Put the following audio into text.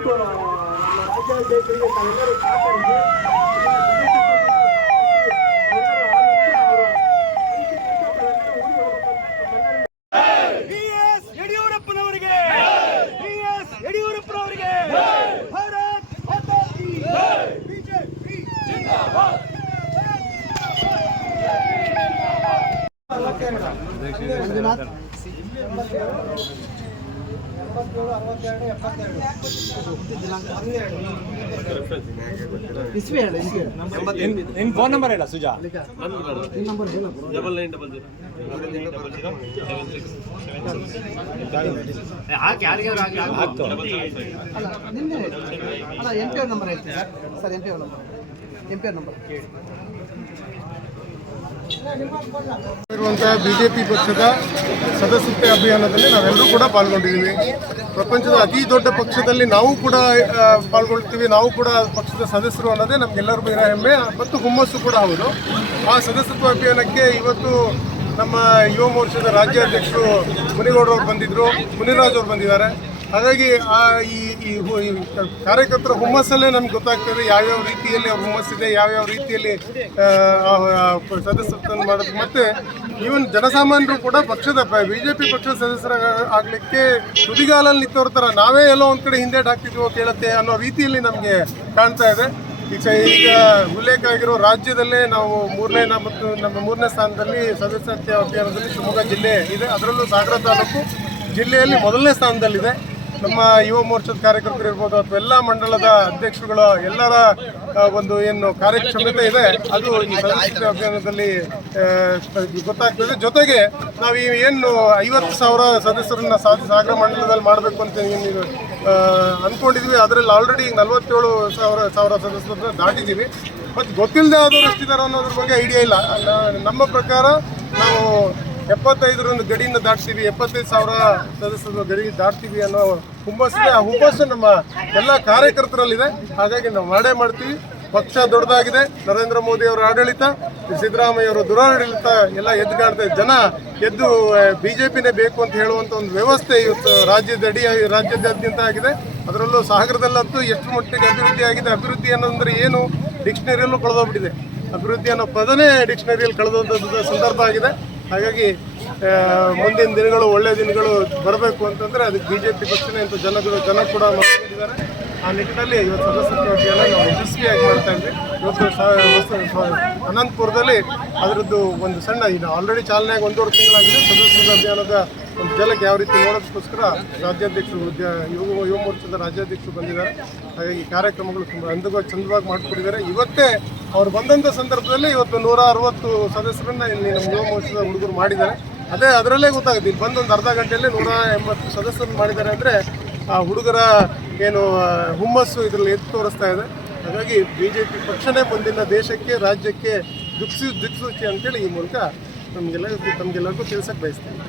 Youth ನಮ್ಮ ರಾಜ್ಯಾಧ್ಯಕ್ಷರಿಗೆ ತಾವೆಲ್ಲರೂ ಸಹಕರಿಸಿ ಬಿಎಸ್ ಯಡಿಯೂರಪ್ಪನವರಿಗೆ ಹೇಳಿ. ನಿನ್ ಫೋನ್ ನಂಬರ್ ಹೇಳ ಸುಜಾ. ನಂಬರ್. ಅಲ್ಲ ನಿನ್ನೆ ಅಲ್ಲ ಎಂ ಪಿ ಅವ್ರ ನಂಬರ್ ಹೇಳ್ತೀನಿ ಸರ್ ಸರ್ ಎಂ ಪಿ ಅವ್ರ ನಂಬರ್ ಎಂ ಪಿ ಅವ್ರ ನಂಬರ್ ಇರುವಂತಹ ಬಿಜೆಪಿ ಪಕ್ಷದ ಸದಸ್ಯತೆ ಅಭಿಯಾನದಲ್ಲಿ ನಾವೆಲ್ಲರೂ ಕೂಡ ಪಾಲ್ಗೊಂಡಿದ್ದೀವಿ. ಪ್ರಪಂಚದ ಅತಿ ದೊಡ್ಡ ಪಕ್ಷದಲ್ಲಿ ನಾವು ಕೂಡ ಪಾಲ್ಗೊಳ್ತೀವಿ. ನಾವು ಕೂಡ ಪಕ್ಷದ ಸದಸ್ಯರು ಅನ್ನೋದೇ ನಮ್ಗೆಲ್ಲರೂ ಬೇರೆ ಹೆಮ್ಮೆ ಮತ್ತು ಹುಮ್ಮಸ್ಸು ಕೂಡ ಹೌದು. ಆ ಸದಸ್ಯತ್ವ ಅಭಿಯಾನಕ್ಕೆ ಇವತ್ತು ನಮ್ಮ ಯುವ ಮೋರ್ಚಾದ ರಾಜ್ಯಾಧ್ಯಕ್ಷರು ಮುನಿಗೌಡರವ್ರು ಬಂದಿದ್ದರು ಮುನಿರಾಜ್ ಅವರು ಬಂದಿದ್ದಾರೆ. ಹಾಗಾಗಿ ಆ ಈ ಈ ಕಾರ್ಯಕರ್ತರ ಹುಮ್ಮಸ್ಸಲ್ಲೇ ನಮ್ಗೆ ಗೊತ್ತಾಗ್ತದೆ ಯಾವ್ಯಾವ ರೀತಿಯಲ್ಲಿ ಅವ್ರ ಹುಮ್ಮಸ್ಸಿದೆ ಯಾವ್ಯಾವ ರೀತಿಯಲ್ಲಿ ಸದಸ್ಯತ್ವವನ್ನು ಮಾಡೋದು. ಮತ್ತೆ ಈವನ್ ಜನಸಾಮಾನ್ಯರು ಕೂಡ ಪಕ್ಷದ ಬಿಜೆಪಿ ಪಕ್ಷದ ಸದಸ್ಯರ ಆಗಲಿಕ್ಕೆ ತುದಿಗಾಲಲ್ಲಿ ನಿಂತವ್ರ ಥರ ನಾವೇ ಎಲ್ಲೋ ಒಂದು ಕಡೆ ಹಿಂದೆ ಹಾಕ್ತಿದ್ವೋ ಕೇಳುತ್ತೆ ಅನ್ನೋ ರೀತಿಯಲ್ಲಿ ನಮಗೆ ಕಾಣ್ತಾ ಇದೆ. ಈಗ ಈಗ ಉಲ್ಲೇಖ ಆಗಿರೋ ರಾಜ್ಯದಲ್ಲೇ ನಾವು ಮೂರನೇ ಮತ್ತು ನಮ್ಮ ಮೂರನೇ ಸ್ಥಾನದಲ್ಲಿ ಸದಸ್ಯತ್ವ ಅಭಿಯಾನದಲ್ಲಿ ಶಿವಮೊಗ್ಗ ಜಿಲ್ಲೆ ಇದೆ. ಅದರಲ್ಲೂ ಸಾಗರ ತಾಲೂಕು ಜಿಲ್ಲೆಯಲ್ಲಿ ಮೊದಲನೇ ಸ್ಥಾನದಲ್ಲಿದೆ. ನಮ್ಮ ಯುವ ಮೋರ್ಚಾದ ಕಾರ್ಯಕರ್ತರು ಇರ್ಬೋದು ಅಥವಾ ಎಲ್ಲ ಮಂಡಲದ ಅಧ್ಯಕ್ಷರುಗಳ, ಎಲ್ಲರ ಒಂದು ಏನು ಕಾರ್ಯಕ್ಷಮತೆ ಇದೆ, ಅದು ಈ ಸಂಸ್ಕೃತಿ ಅಭಿಯಾನದಲ್ಲಿ ಗೊತ್ತಾಗ್ತದೆ. ಜೊತೆಗೆ ನಾವು ಈ ಏನು ಐವತ್ತು ಸಾವಿರ ಸದಸ್ಯರನ್ನ ಸಾಧಿ, ಸಾಗರ ಮಂಡಲದಲ್ಲಿ ಮಾಡಬೇಕು ಅಂತ ಏನು ಅಂದ್ಕೊಂಡಿದ್ವಿ ಅದರಲ್ಲಿ ಆಲ್ರೆಡಿ ನಲ್ವತ್ತೇಳು ಸಾವಿರ ಸಾವಿರ ಸದಸ್ಯರನ್ನ ದಾಟಿದ್ದೀವಿ. ಮತ್ತು ಗೊತ್ತಿಲ್ಲದೆ ಆದವರು ಎಷ್ಟಿದ್ದಾರೆ ಅನ್ನೋದ್ರ ಬಗ್ಗೆ ಐಡಿಯಾ ಇಲ್ಲ. ನಮ್ಮ ಪ್ರಕಾರ ನಾವು ಎಪ್ಪತ್ತೈದರೊಂದು ಗಡಿಯಿಂದ ದಾಟ್ತೀವಿ ಎಪ್ಪತ್ತೈದು ಸಾವಿರ ಸದಸ್ಯರ ಗಡಿ ದಾಟ್ತೀವಿ ಅನ್ನೋ ಹುಮ್ಮಸ್ಸಿದೆ ಆ ಹುಮ್ಮಸ್ಸು ನಮ್ಮ ಎಲ್ಲ ಕಾರ್ಯಕರ್ತರಲ್ಲಿದೆ. ಹಾಗಾಗಿ ನಾವು ಮಾಡೇ ಮಾಡ್ತೀವಿ. ಪಕ್ಷ ದೊಡ್ಡದಾಗಿದೆ. ನರೇಂದ್ರ ಮೋದಿ ಅವರ ಆಡಳಿತ ಸಿದ್ದರಾಮಯ್ಯ ಅವರ ದುರಾಡಳಿತ ಎಲ್ಲ ಎದ್ದು ಕಾಣ್ತಾ. ಜನ ಎದ್ದು ಪಿನೇ ಬೇಕು ಅಂತ ಹೇಳುವಂಥ ಒಂದು ವ್ಯವಸ್ಥೆ ಇವತ್ತು ರಾಜ್ಯದ ಅಡಿ ರಾಜ್ಯದಾದ್ಯಂತ ಆಗಿದೆ. ಅದರಲ್ಲೂ ಸಾಗರದಲ್ಲಂತೂ ಎಷ್ಟು ಮಟ್ಟಿಗೆ ಅಭಿವೃದ್ಧಿ ಆಗಿದೆ ಅಭಿವೃದ್ಧಿ ಅನ್ನೋದ್ರೆ ಏನು? ಡಿಕ್ಷನರಿಯಲ್ಲೂ ಕಳೆದೋಗ್ಬಿಟ್ಟಿದೆ. ಅಭಿವೃದ್ಧಿ ಅನ್ನೋ ಪದನೇ ಡಿಕ್ಷನರಿಯಲ್ಲಿ ಕಳೆದಂಥದ್ದು ಸಂದರ್ಭ ಆಗಿದೆ. ಹಾಗಾಗಿ ಮುಂದಿನ ದಿನಗಳು, ಒಳ್ಳೆಯ ದಿನಗಳು ಬರಬೇಕು ಅಂತಂದ್ರೆ ಅದಕ್ಕೆ ಬಿಜೆಪಿ ಪಕ್ಷನೇ ಅಂತ ಜನಗಳು ಜನ ಕೂಡ ಮಾಡಿದ್ದಾರೆ ಆ ನಿಟ್ಟಿನಲ್ಲಿ ಇವತ್ತು ಸದಸ್ಯತ್ವ ಅಭಿಯಾನ ನಾವು ಯಶಸ್ವಿಯಾಗಿ ಮಾಡ್ತಾ ಇದ್ವಿ. ಇವತ್ತು ಅನಂತಪುರದಲ್ಲಿ ಅದರದ್ದು ಒಂದು ಸಣ್ಣ, ಇದು ಆಲ್ರೆಡಿ ಚಾಲನೆಯಾಗಿ ಒಂದೂವರೆ ತಿಂಗಳಾಗಿದೆ. ಸದಸ್ಯತ್ವ ಅಭಿಯಾನದ ಒಂದು ಜಲಕ್ಕೆ ಯಾವ ರೀತಿ ನೋಡೋದಕ್ಕೋಸ್ಕರ ರಾಜ್ಯಾಧ್ಯಕ್ಷರು ಯುವ ಯುವ ಮೋರ್ಚಾದ ರಾಜ್ಯಾಧ್ಯಕ್ಷರು ಬಂದಿದ್ದಾರೆ. ಹಾಗಾಗಿ ಕಾರ್ಯಕ್ರಮಗಳು ತುಂಬ ಅಂದವಾಗಿ ಚಂದವಾಗಿ ಮಾಡಿಕೊಟ್ಟಿದ್ದಾರೆ. ಇವತ್ತೇ ಅವ್ರು ಬಂದಂಥ ಸಂದರ್ಭದಲ್ಲಿ ಇವತ್ತು ನೂರ ಅರವತ್ತು ಸದಸ್ಯರನ್ನ ಇಲ್ಲಿ ನಮ್ಮ ಯುವ ಹುಡುಗರು ಮಾಡಿದ್ದಾರೆ. ಅದೇ ಅದರಲ್ಲೇ ಗೊತ್ತಾಗುತ್ತೆ. ಇಲ್ಲಿ ಬಂದೊಂದು ಅರ್ಧ ಗಂಟೆಯಲ್ಲಿ ನೂರ ಎಂಬತ್ತು ಸದಸ್ಯರನ್ನು ಮಾಡಿದ್ದಾರೆ ಅಂದರೆ, ಆ ಹುಡುಗರ ಏನು ಹುಮ್ಮಸ್ಸು ಇದರಲ್ಲಿ ಎದ್ದು ತೋರಿಸ್ತಾ ಇದೆ. ಹಾಗಾಗಿ ಬಿ ಜೆ ಪಿ ಪಕ್ಷನೇ ಮುಂದಿನ ದೇಶಕ್ಕೆ, ರಾಜ್ಯಕ್ಕೆ ದಿಕ್ಸು ದಿಕ್ಸೂಚಿ ಅಂತೇಳಿ ಈ ಮೂಲಕ ನಮಗೆಲ್ಲ ತಮಗೆಲ್ಲರಿಗೂ ತಿಳಿಸಕ್ಕೆ ಬಯಸ್ತೇನೆ.